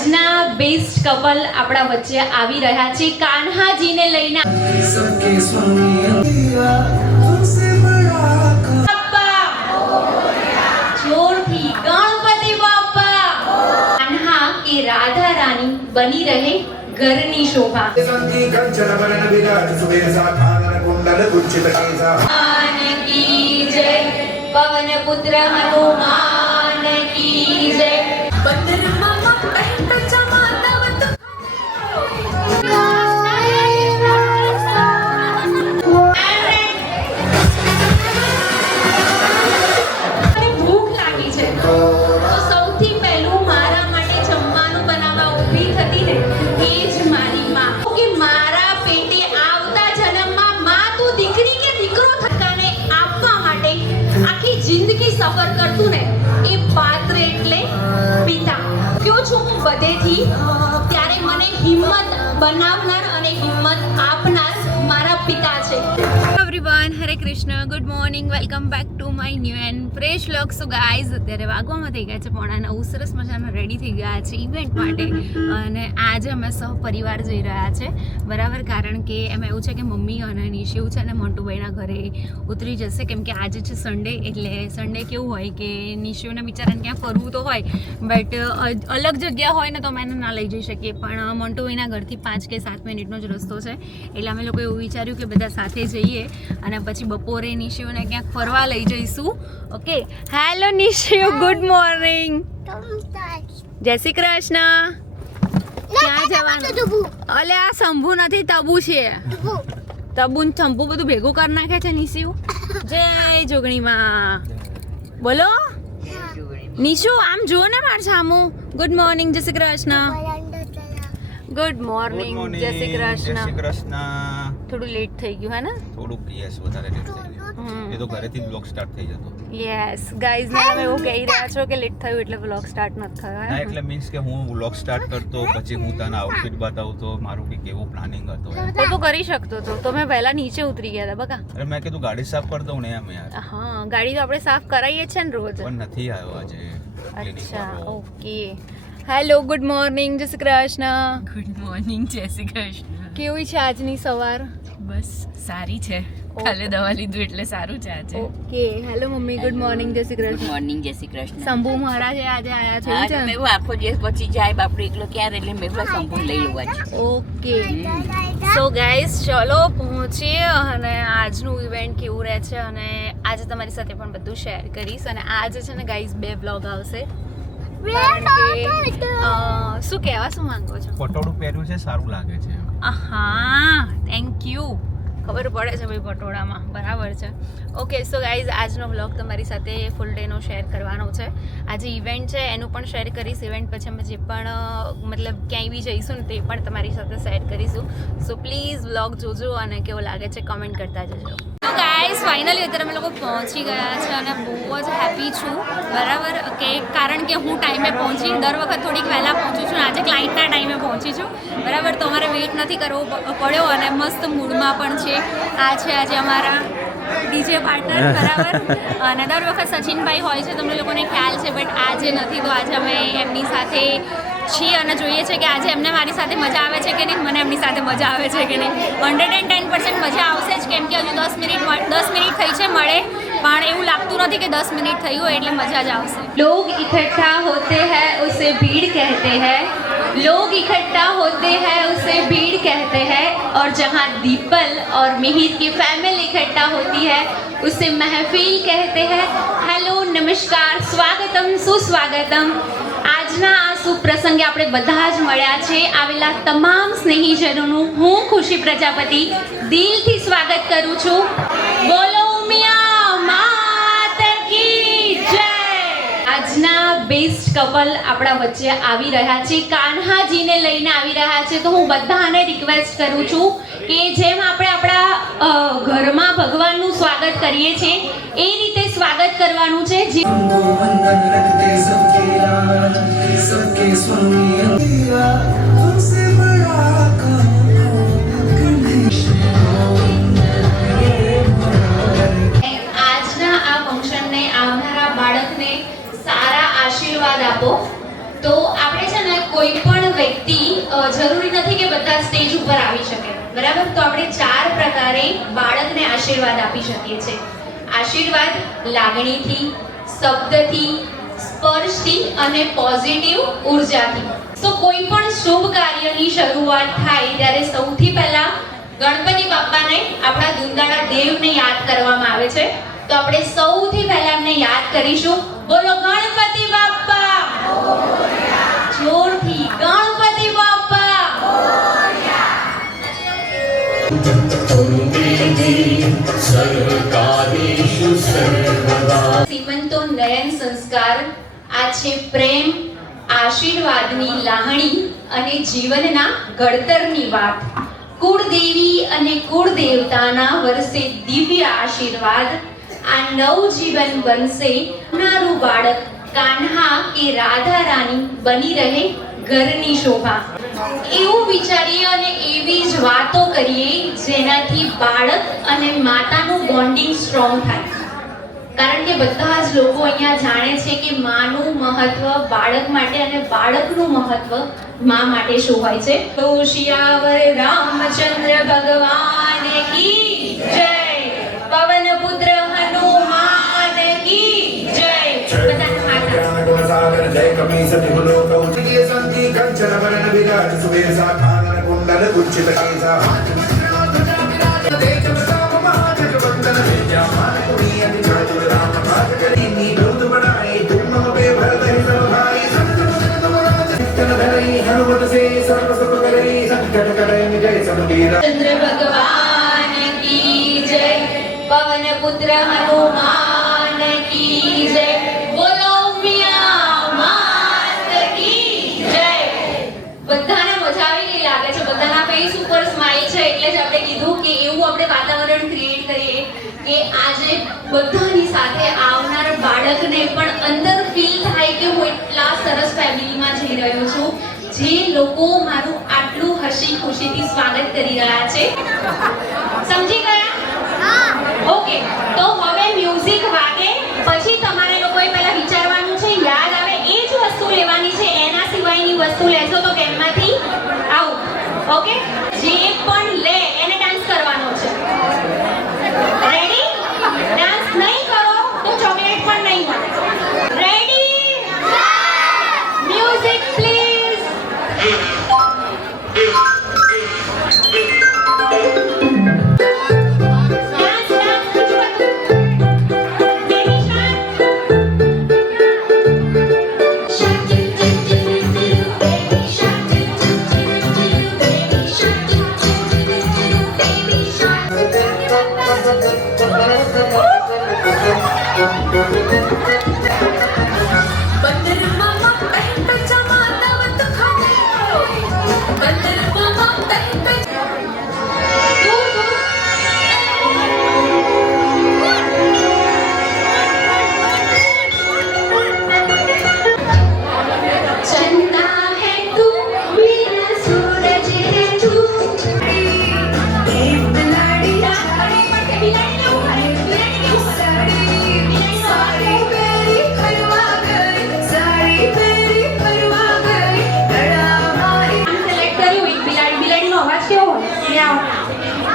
આજના best couple આપણા વચ્ચે આવી રહ્યા છે. કાન્હાજીને લઈને રાધા રાણી બની રહે ઘરની શોભા. પવન પુત્ર હનુમાન કી જય. બધેથી ત્યારે મને હિંમત બનાવનાર અને હિંમત આપનાર મારા પિતા છે. Everyone Hare Krishna good morning welcome back to my new and fresh look so guys અત્યારે વાગવામાં થઈ ગયા છે પોણા નવ. સરસ મજાના રેડી થઈ ગયા છે ઇવેન્ટ માટે. અને આજે અમે સહ પરિવાર જઈ રહ્યા છે. બરાબર? કારણ કે એમાં એવું છે કે મમ્મી અને નિશિવ છે ને મોન્ટુભાઈના ઘરે ઉતરી જશે. કેમ કે આજે છે સન્ડે એટલે સન્ડે કેવું હોય કે નિશિવને બિચારાને ક્યાં ફરવું તો હોય. બટ અલગ જગ્યા હોય ને તો અમે એને ના લઈ જઈ શકીએ. પણ મોન્ટુભાઈના ઘરથી પાંચ કે સાત મિનિટનો જ રસ્તો છે. એટલે અમે લોકો એવું વિચાર્યું કે બધા સાથે જઈએ અને પછી બપોરે નિશિવને ક્યાંક ફરવા લઈ જઈશું. Okay hello Nishiv good morning જય શ્રી કૃષ્ણ. ક્યાં જવાનું? અલે આ શંભુ નથી તબુ છે. તબુ ને શંભુ બધું ભેગું કરી નાખે છે નિશુ? જય જોગણીમાં. બોલો? નિશુ આમ જો ને માર સામું. ગુડ મોર્નિંગ જય શ્રી કૃષ્ણ. ગુડ મોર્નિંગ જય શ્રી કૃષ્ણ. કૃષ્ણ. થોડું લેટ થઈ ગયું હે ને? થોડુંક યસ વધારે લેટ થઈ ગયું. એ તો ઘરેથી બ્લોગ સ્ટાર્ટ થઈ જતો. યસ ગાઈઝ ને તમે એવું કહી રહ્યા છો કે લેટ થયું એટલે વ્લોગ સ્ટાર્ટ ન થયો ના એટલે મીન્સ કે હું વ્લોગ સ્ટાર્ટ કરતો પછી હું તને આઉટફિટ બતાવું તો મારું કે એવું પ્લાનિંગ હતો તો તું કરી શકતો તો. તો મેં પહેલા નીચે ઉતરી ગયા હતા બકા. અરે મેં કીધું ગાડી સાફ કરી દઉં ને એમ યાર. હા ગાડી તો આપણે સાફ કરાવીએ જ છે ને રોજ. પણ નથી આવ્યો આજે. અચ્છા ઓકે. હેલો ગુડ મોર્નિંગ જય શ્રી કૃષ્ણ. ગુડ મોર્નિંગ જય શ્રી કૃષ્ણ. કેવી છે આજની સવાર? બસ સારી છે. કાલે દવા લીધું એટલે સારું છે આજે. Okay. Hello mummy. Good morning જય શ્રી કૃષ્ણ. મોર્નિંગ જય શ્રી કૃષ્ણ. શંભુ મહારાજ આજે આયા છે હા એવું મેં આખો દિવસ પછી જાય બાપડે એકલો ક્યારે? એટલે મેં સંપૂર્ણ લઈ લેવા છે ઓકે. સો ગાઈસ ચલો પહોંચીએ અને આજનું ઇવેન્ટ કેવું રહે છે અને આજે તમારી સાથે પણ બધું શેર કરીશ. અને આજે છે ને ગાઈસ બે બ્લોગ આવશે. શું કહેવા શું માંગો છો? પટોળું પહેર્યું છે સારું લાગે છે. હા થેન્ક યુ ખબર પડે છે ભાઈ પટોળામાં, બરાબર છે. ઓકે સો ગાઈઝ આજનો બ્લોગ તમારી સાથે ફૂલ ડેનો શેર કરવાનો છે. આજે ઇવેન્ટ છે, એનું પણ શેર કરીશ. ઇવેન્ટ પછી અમે જે પણ મતલબ ક્યાંય બી જઈશું ને તે પણ તમારી સાથે શેર કરીશું. સો પ્લીઝ બ્લોગ જોજો અને કેવો લાગે છે કમેન્ટ કરતા જજો. તો ગાઈઝ ફાઇનલી અત્યારે અમે લોકો પહોંચી ગયા છે અને બહુ જ હેપી છું. બરાબર? કે કારણ કે હું ટાઈમે પહોંચી દર વખત થોડીક વહેલા પહોંચું છું આજે ક્લાઇન્ટના ટાઈમે પહોંચી છું. બરાબર? તો અમારે વેઇટ નથી કરવો પડ્યો અને મસ્ત મૂડમાં પણ છે. આ છે આજે અમારા ડીજે પાર્ટનર બરાબર? અને દર વખત સચિનભાઈ હોય છે તમને લોકોને ખ્યાલ છે બટ આજે નથી. તો આજે અમે એમની સાથે છીએ અને જોઈએ છે કે આજે એમને મારી સાથે મજા આવે છે કે નહીં મને એમની સાથે મજા આવે છે કે નહીં હંડ્રેડ એન્ડ ટેન પર્સન્ટ મજા આવશે જ કેમ કે હજુ દસ મિનિટ મળ- દસ મિનિટ થઈ છે મળે પણ એવું લાગતું નથી કે દસ મિનિટ થઈ હોય એટલે મજા જ આવશે लोग इकट्ठा होते हैं उसे भीड़ कहते हैं लोग इकट्ठा होते हैं उसे भीड़ कहते हैं और जहाँ दीपल और मिहिर की फैमिली इकट्ठा होती है उसे महफिल कहते हैं हेलो नमस्कार स्वागतम सुस्वागतम આજના આ શુભ પ્રસંગે આપણે બધા જ મળ્યા છે આવેલા તમામ સ્નેહીજનોનું. હું ખુશી પ્રજાપતિ. દિલથી સ્વાગત કરું છું. બોલો ઉમિયા જય આજના બેસ્ટ કપલ આપણા વચ્ચે આવી રહ્યા છે. કાન્હાજીને લઈને આવી રહ્યા છે. તો હું બધાને રિક્વેસ્ટ કરું છું કે જેમ આપણે આપણા ઘરમાં ભગવાનનું સ્વાગત કરીએ છીએ, એ રીતે સ્વાગત કરવાનું છે. જે સ્વામી સ્ટેજ ઉપર આવી શકે. બરાબર? તો આપણે ચાર પ્રકારે બાળકને આશીર્વાદ આપી શકીએ છીએ. આશીર્વાદ લાગણીથી, શબ્દથી, સ્પર્શથી અને પોઝિટિવ ઉર્જાથી. તો કોઈ પણ શુભ કાર્યની શરૂઆત થાય ત્યારે સૌથી પહેલા ગણપતિ બાપાને આપણા દુંદાળા દેવને યાદ કરવામાં આવે છે. તો આપણે સૌથી પહેલા એમને યાદ કરીશું. બોલો શ્રીમંતો નયન સંસ્કાર આ છે પ્રેમ આશીર્વાદની લાહણી અને જીવનના ઘડતરની વાત કુળદેવી અને કુળદેવતાના વર્ષે દિવ્ય આશીર્વાદ આ નવજીવન બનશે નારું બાળક કાન્હા કે રાધા રાની બની રહે ઘરની શોભા. એવું વિચારીએ અને એવી જ વાતો કરીએ જેનાથી બાળક અને માતાનું બોન્ડિંગ સ્ટ્રોંગ થાય. કારણ કે બધા જ લોકો અહીંયા જાણે છે કે માનું મહત્વ બાળક માટે અને બાળકનું મહત્વ મા માટે શોભાય છે. તો શિયાવર રામચંદ્ર ભગવાન કી જય? પવન પુત્ર હનુમાન કી જય? બધા હાથ જય કપી સતિ संति कंचन वरण विराट सुवेशा कानन कुंडल कुच्चित केसा महाजगवंदन विद्यामान कुणीयति चातुर राम भागकरीनी बहुत बड़ाई तुम मम पे भरत ही सब भाई संतन धरई हनुमत से सर्व सुख करई संकट करई जय सब वीरा चंद्र भगवान की जय पवन पुत्र हनुमान રહ્યો છું. જે લોકો મારું આટલું હસી ખુશીથી સ્વાગત કરી રહ્યા છે. સમજી ગયા? ઓકે તો હવે મ્યુઝિક વાગે. પછી તમારે લોકોએ પહેલા વિચારવાનું છે યાદ આવે એ જ વસ્તુ લેવાની છે. એના સિવાયની વસ્તુ લેશો તો ગેમમાંથી આવું ઓકે? દૂર મ્યાઉ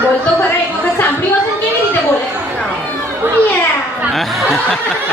બોલતો ખરા એક વખત સાંભળ્યું હશે કેવી રીતે બોલે?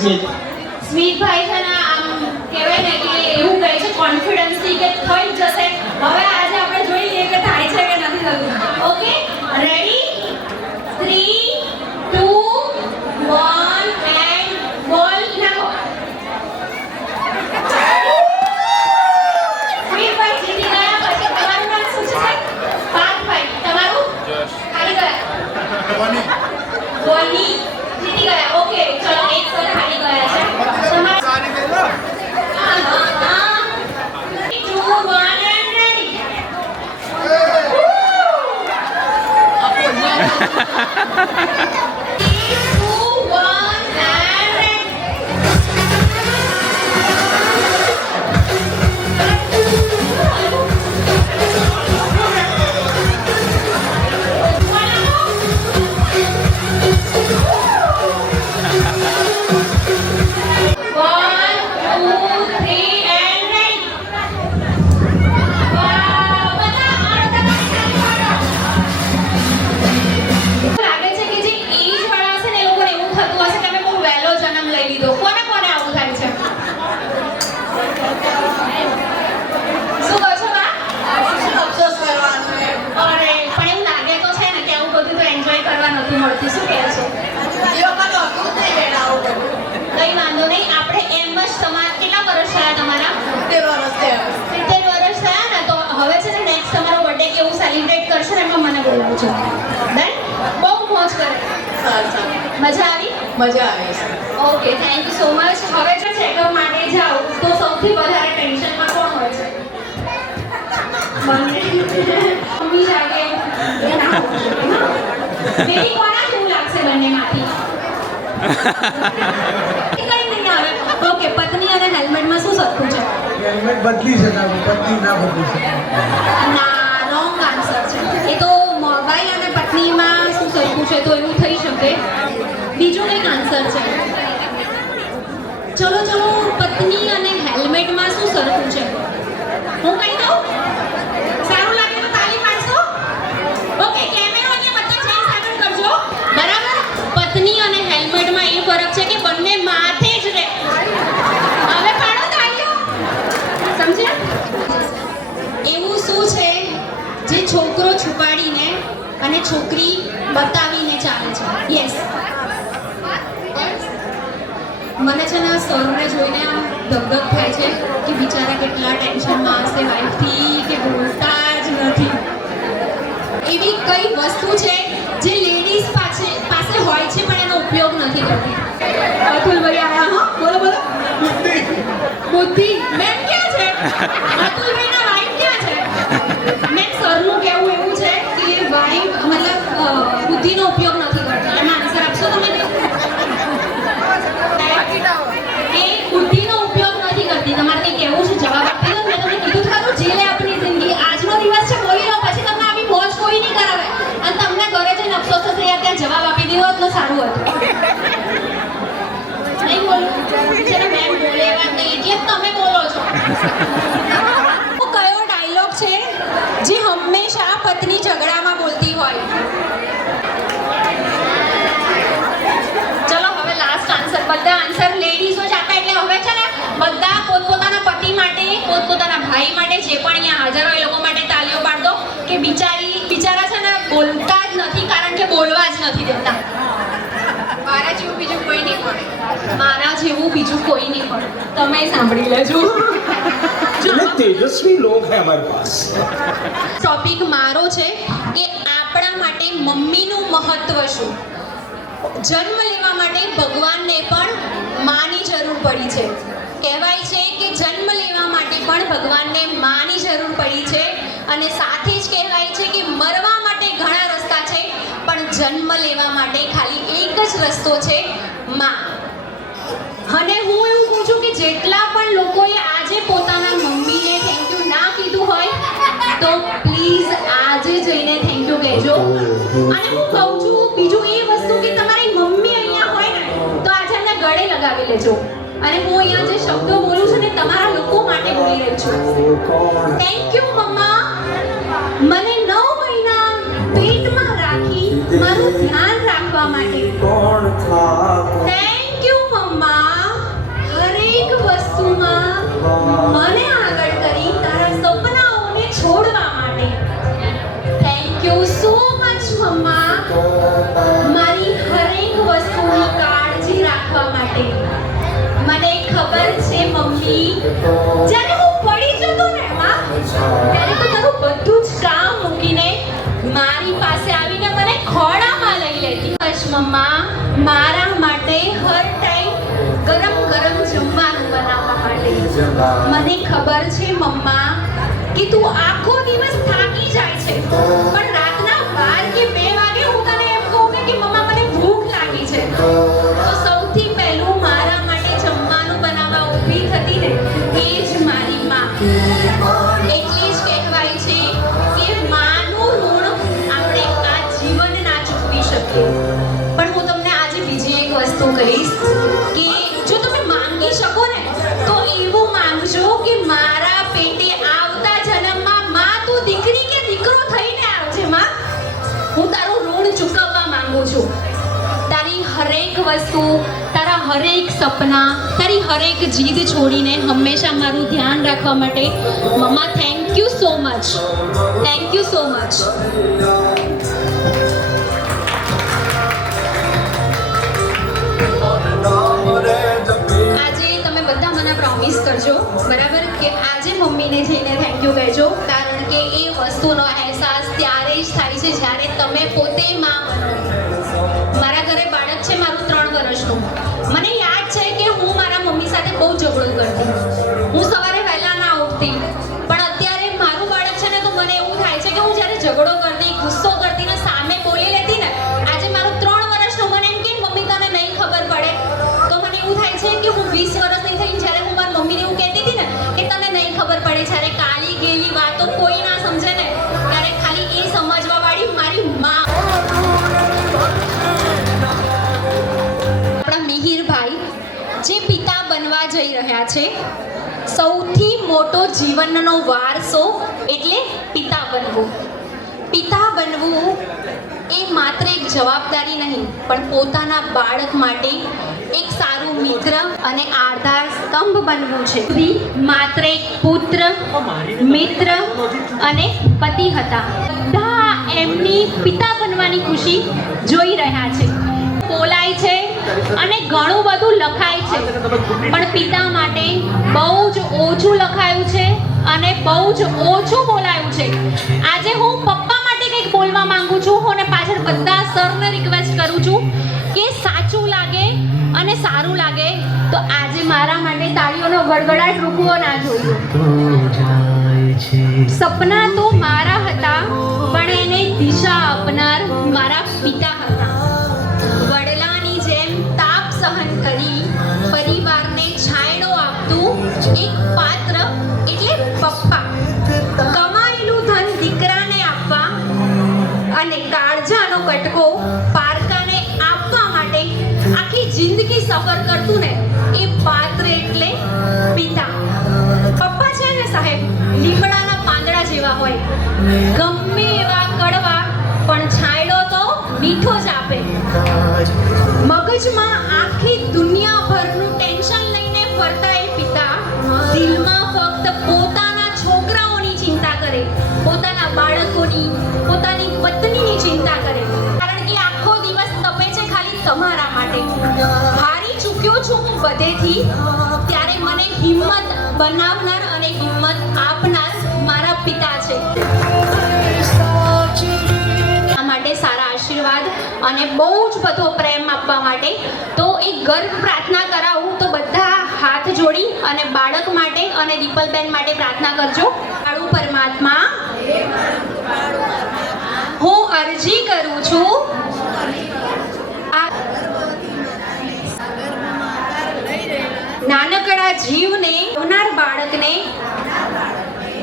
স্মিথ স্মিথ ভাই છે. ડન બહુ મોજ કરે. મજા આવી? મજા આવે છે okay thank you so much હવે જો ચેકઅપ માટે જાઓ તો સૌથી વધારે ટેન્શનમાં કોણ હોય છે? મમ્મી હા. બેબી કોના જેવું લાગશે બંનેમાંથી? કઈ નહીં આવે. ઓકે પત્ની અને હેલ્મેટમાં શું સરખું છે? હેલ્મેટ બદલી શકાય પત્ની ના બદલી શકાય. ના રોંગ આન્સર છે એ તો મોબાઈલ અને પત્નીમાં શું છે તો એવું થઈ શકે? બીજું કંઈક આન્સર છે. ચલો ચલો, પત્ની અને હેલ્મેટમાં શું સરખું છે? હું કહી દઉં? ઓકે કરજો. બરાબર? પત્ની અને હેલ્મેટમાં એ ફરક છે કે બંને માથે જ રહે. હવે એવું શું છે? જે છોકરો છુપાડીને અને છોકરી બતાવીને ચાલે છે. યસ મને છે ને સરોને જોઈને આમ ધગધગ થાય છે કે બિચારા કેટલા ટેન્શનમાં હશે વાઈફથી કે બોલતા જ નથી. એવી કઈ વસ્તુ છે જે લેડીઝ પાસે પાસે હોય છે પણ એનો ઉપયોગ નથી કરતી? અતુલભાઈ આયા હા? બોલો બોલો. બુદ્ધિ. મેમ ક્યાં છે? અતુલભાઈના વાઈફ ક્યાં છે? મેમ સરનું કહેવું એવું છે કે વાઈફ બુદ્ધિનો ઉપયોગ નથી કરતો. એમાં આન્સર આપશો તમે? એ બુદ્ધિનો ઉપયોગ નથી કરતી. તમારે કંઈ કહેવું છે? જવાબ આપી દો મેં તમને કીધું ખરું, જીલે આપણી જિંદગી. આજનો દિવસ છે, બોલી લો, પછી તમને આવી મોજ કોઈ નહીં કરાવે. અને તમને ઘરે જઈને અફસોસ થશે, યાર, ત્યાં જવાબ આપી દીધો તો સારું હતું. નહીં બોલું? મેમ બોલે, એવા નહીં એટલે જ તમે બોલો છો કયો ડાયલોગ છે જે હંમેશા પત્ની ઝઘડામાં બોલતી હોય ચલો હવે લાસ્ટ આન્સર બધા આન્સર લેડીઝો જ આપે એટલે હવે છે ને બધા પોતપોતાના પતિ માટે પોતપોતાના ભાઈ માટે જે પણ અહીંયા હાજર હોય એ લોકો માટે તાલીઓ પાડતો કે બિચારી બિચારા છે ને બોલતા જ નથી કારણ કે બોલવા જ નથી દેતા. મારા જેવું બીજું કોઈ નહીં મળે મારા જેવું બીજું કોઈ નહીં મળે તમે સાંભળી લેજો. તેજસ્વી લોક હે અમારે પાસ. ટોપિક મારો છે કે આપણા માટે મમ્મીનું મહત્વ શું? જન્મ લેવા માટે ભગવાનને પણ માની જરૂર પડી છે. કહેવાય છે કે જન્મ લેવા માટે પણ ભગવાનને માની જરૂર પડી છે અને સાથે જ કહેવાય છે કે મરવા માટે ઘણા રસ્તા છે પણ જન્મ લેવા માટે ખાલી એક જ રસ્તો છે માં. અને હું એવું કહું છું કે જેટલા પણ લોકોએ આજે પોતાના મમ્મીને થેન્ક યુ ના કીધું હોય તો પ્લીઝ આજે જઈને થેન્ક યુ કહેજો. અને હું કહું છું બીજું એ વસ્તુ કે તમારી મમ્મી અહીંયા હોય ને તો આજે એમને ગળે લગાવી લેજો. અને હું અહીંયા જે શબ્દો બોલું છું ને તમારા લોકો માટે બોલી રહી છું. થેન્ક યુ મમ્મા મને 9 મહિના પેટમાં રાખી મારું ધ્યાન રાખવા માટે. કોણ થા થેન્ક યુ મમ્મા હરેક વસ્તુમાં મને ખબર છે, મમ્મી? જ્યારે હું પડી જતો ને માં ત્યારે તો તારું બધું જ કામ મૂકીને મારી પાસે આવીને મને ખોળામાં લઈ લેતી. બસ, મમ્મા, મારા માટે હર ટાઈમ ગરમ ગરમ જમવાનું બનાવવા માટે. મને ખબર છે, મમ્મા, કે તું આખો દિવસ થાકી જાય છે, પણ રાતના બાર કે બે વસ્તુ તારા હરેક સપના, તારી હરેક જીદ છોડીને હંમેશા મારું ધ્યાન રાખવા માટે mamma thank you so much thank you so much આજે તમે બધા મને પ્રોમિસ કરજો, બરાબર, કે આજે મમ્મીને જઈને થેન્ક યુ કહેજો, કારણ કે એ વસ્તુનો અહેસાસ ત્યારે જ થાય છે જ્યારે તમે પોતે માં મારા ઘરે બાળક છે મારું ત્રણ વર્ષનું. મને યાદ છે કે હું મારા મમ્મી સાથે બહુ ઝઘડો કરતી. હું સવારે વહેલા ના ઉઠતી. રહ્યા છે. સૌથી મોટો જીવનનો વારસો એટલે પિતા બનવું. પિતા બનવું એ માત્ર એક જવાબદારી નહીં, પણ પોતાના બાળક માટે એક સારું મિત્ર અને આધાર સ્તંભ બનવું છે. માત્ર એક પુત્ર, મિત્ર અને પતિ હતા. બધા એમની પિતા બનવાની ખુશી જોઈ રહ્યા છે. બોલાય છે અને ઘણું બધું લખાય છે. પણ પિતા માટે બહુ જ ઓછું લખાયું છે અને બહુ જ ઓછું બોલાયું છે. આજે હું પપ્પા માટે કંઈક બોલવા માંગુ છું. હું અને પાછળ બધા સરને રિક્વેસ્ટ કરું છું કે સાચું લાગે અને સારું લાગે તો આજે મારા માટે તાળીઓનો ગડગડાટ રૂકવો ના જોઈએ. સપના તો મારા હતા, પણ એને દિશા આપનાર સફર કરતું ને એ પાત્ર એટલે પિતા. પપ્પા છે ને સાહેબ, લીમડાના પાંદડા જેવા હોય. ગમે એવા કડવા, પણ છાંયડો તો મીઠો જ આપે. મગજમાં આખી દુનિયાભરનું ટેન્શન લઈને ફરતા એ પિતા દિલમાં ફક્ત પોતાના છોકરાઓની ચિંતા કરે, પોતાના બાળકોની, પોતાની પત્નીની ચિંતા કરે. કારણ કે આખો દિવસ તપે છે ખાલી તમારા માટે. હારી છું હું બધેથી. ત્યારે મને હિંમત બનાવનાર અને હિંમત આપનાર મારા પિતા છે. માટે સારા આશીર્વાદ અને બહુ જ બધો પ્રેમ આપવા માટે તો એક ગર્વ પ્રાર્થના કરાવું તો બધા હાથ જોડી અને બાળક માટે અને દીપલબેન માટે પ્રાર્થના કરજો. કાળુ પરમાત્મા, હું અરજી કરું છું. નાનકડા જીવને, આવનાર બાળકને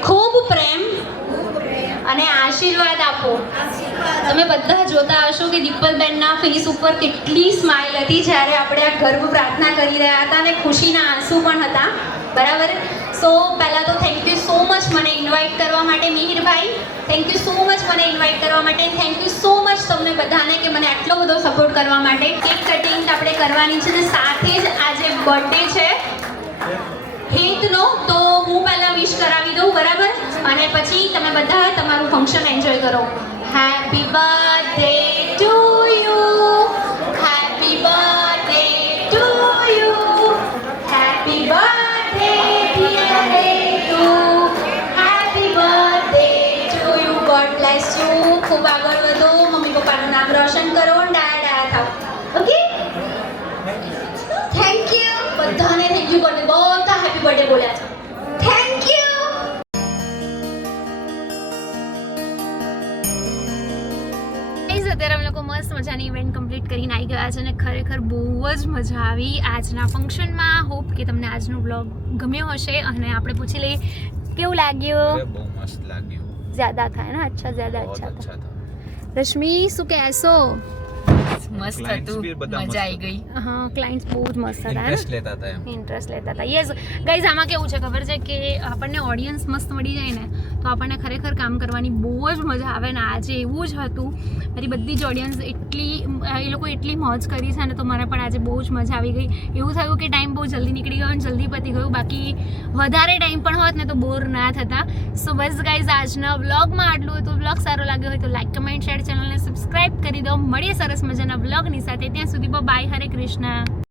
ખૂબ પ્રેમ અને આશીર્વાદ આપો. તમે બધા જોતા હશો કે દીપલબેનના ફેસ ઉપર કેટલી સ્માઇલ હતી જ્યારે આપણે આ ગર્ભ પ્રાર્થના કરી રહ્યા હતા અને ખુશીના આંસુ પણ હતા. બરાબર? સો પહેલાં તો થેન્ક યુ સો મચ મને ઇન્વાઇટ કરવા માટે મિહિરભાઈ. થેન્ક યુ સો મચ મને ઇન્વાઇટ કરવા માટે. થેન્ક યુ સો મચ તમને બધાને કે મને આટલો બધો સપોર્ટ કરવા માટે. કેક કટિંગ આપણે કરવાની છે અને સાથે જ આજે બર્થડે છે. હેતનો તો હું પહેલાં વિશ કરાવી દઉં, બરાબર? અને પછી તમે બધા તમારું ફંક્શન એન્જોય કરો. હેપી બર્થડે ટુ યુ મજાની ઇવેન્ટ કમ્પ્લીટ કરીને આવી ગયા છે અને ખરેખર બહુ જ મજા આવી આજના ફંક્શનમાં હોપ કે તમને આજનો બ્લોગ ગમ્યો હશે અને આપણે પૂછી લઈએ કેવું લાગ્યું? બહુ મસ્ત લાગ્યું. જ્યાદા થાય ને? અચ્છા જ્યાદા અચ્છા અચ્છા રશ્મિ શું કહેશો? મસ્ત હતું મજા આવી ગઈ. હા ક્લાયન્ટ્સ બહુ જ મસ્ત હતા ઇન્ટરેસ્ટ લેતા હતા ઇન્ટરેસ્ટ લેતા હતા. યસ ગાઈઝ આમાં કેવું છે ખબર છે કે આપણને ઓડિયન્સ મસ્ત મળી જાય ને? તો આપણને ખરેખર કામ કરવાની બહુ જ મજા આવે ને આજે એવું જ હતું. મારી બધી જ ઓડિયન્સ એટલી, એ લોકો એટલી મોજ કરી છે ને તો મને પણ આજે બહુ જ મજા આવી ગઈ. એવું થયું કે ટાઈમ બહુ જલ્દી નીકળી ગયો અને જલ્દી પતી ગયું. બાકી વધારે ટાઈમ પણ હોત ને તો બોર ના થતા. સો બસ ગાઈઝ આજના વ્લોગમાં આટલું હતું. વ્લોગ સારો લાગ્યો હોય તો લાઈક કમેન્ટ શેર ચેનલને સબસ્ક્રાઈબ કરી દો. મળીએ સરસ મજાના વ્લોગની સાથે. ત્યાં સુધી બાય હરે કૃષ્ણ.